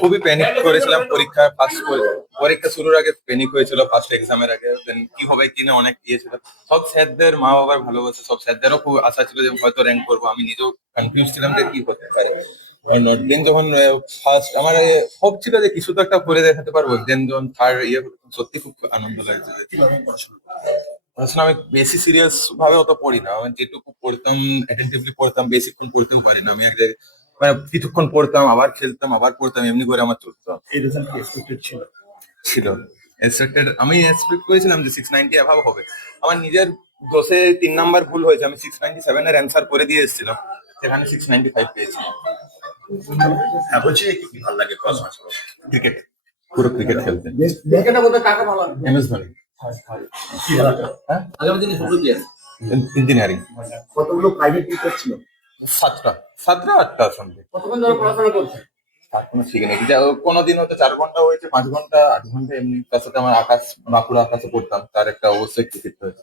খুবই প্যানিক করেছিলাম পরীক্ষা শুরুর আগে প্যানিক হয়েছিল ফার্স্ট এক্সামের আগে। দেন কি হবে কিনা অনেক ইয়ে ছিল। সব স্যারদের মা বাবার ভালোবাসা, সব স্যারদেরও খুব আশা ছিল যে হয়তো র্যাঙ্ক করবো। আমি নিজেও কনফিউজ ছিলাম যে কি হতে পারে। দেন যখন ফার্স্ট আমার হোপ ছিল যে কিছু তো একটা করে দেখাতে পারবো, দেন যখন থার্ড ইয়ে হলো, সত্যি খুব আনন্দ লাগছে যে কিভাবে পড়াশোনা? পড়াশোনা আমি বেশি সিরিয়াস ভাবে অত পড়ি না। আমি যেটুকু পড়তাম অ্যাটেন্টিভলি পড়তাম, বেশিক্ষণ পড়তাম পারি না। আমি এক জায়গায় মানে কিছুক্ষণ পড়তাম, আবার খেলতাম, আবার পড়তাম, এমনি করে আমার চলতো। এই রেজাল্ট কি এক্সপেক্টেড ছিল? ছিল আমি এক্সপেক্ট করেছিলাম যে 690 অ্যাভাব হবে। আমার নিজের দোষে 3 নাম্বার ভুল হয়েছে। আমি 697 এর অ্যান্সার করে দিয়ে এসেছিলাম, সেখানে 695 পেয়েছি। হ্যাঁ, বলছি কি কি ভালো লাগে পড়াশোনা ছাড়াও? ক্রিকেট, পুরো ক্রিকেট খেলতে। ক্রিকেটে বোধহয় কাকে ভালো লাগে? M S Dhoni. কি খেলাটা? হ্যাঁ, আগামী দিনে স্বপ্ন কি আছে? ইঞ্জিনিয়ারিং। কতগুলো প্রাইভেট টিচার ছিল? 7টা 8টা সন্ধে। কতক্ষণ ধরে পড়াশোনা করছেন? তার কোনো ঠিক নেই, কোনোদিন হয়তো 4 ঘন্টা হয়েছে, 5 ঘন্টা, 8 ঘন্টা, এমনি। তার সাথে আমার বাঁকুড়া আকাশে পড়তাম, তার একটা অবশ্যই ক্রিকেট হয়েছে।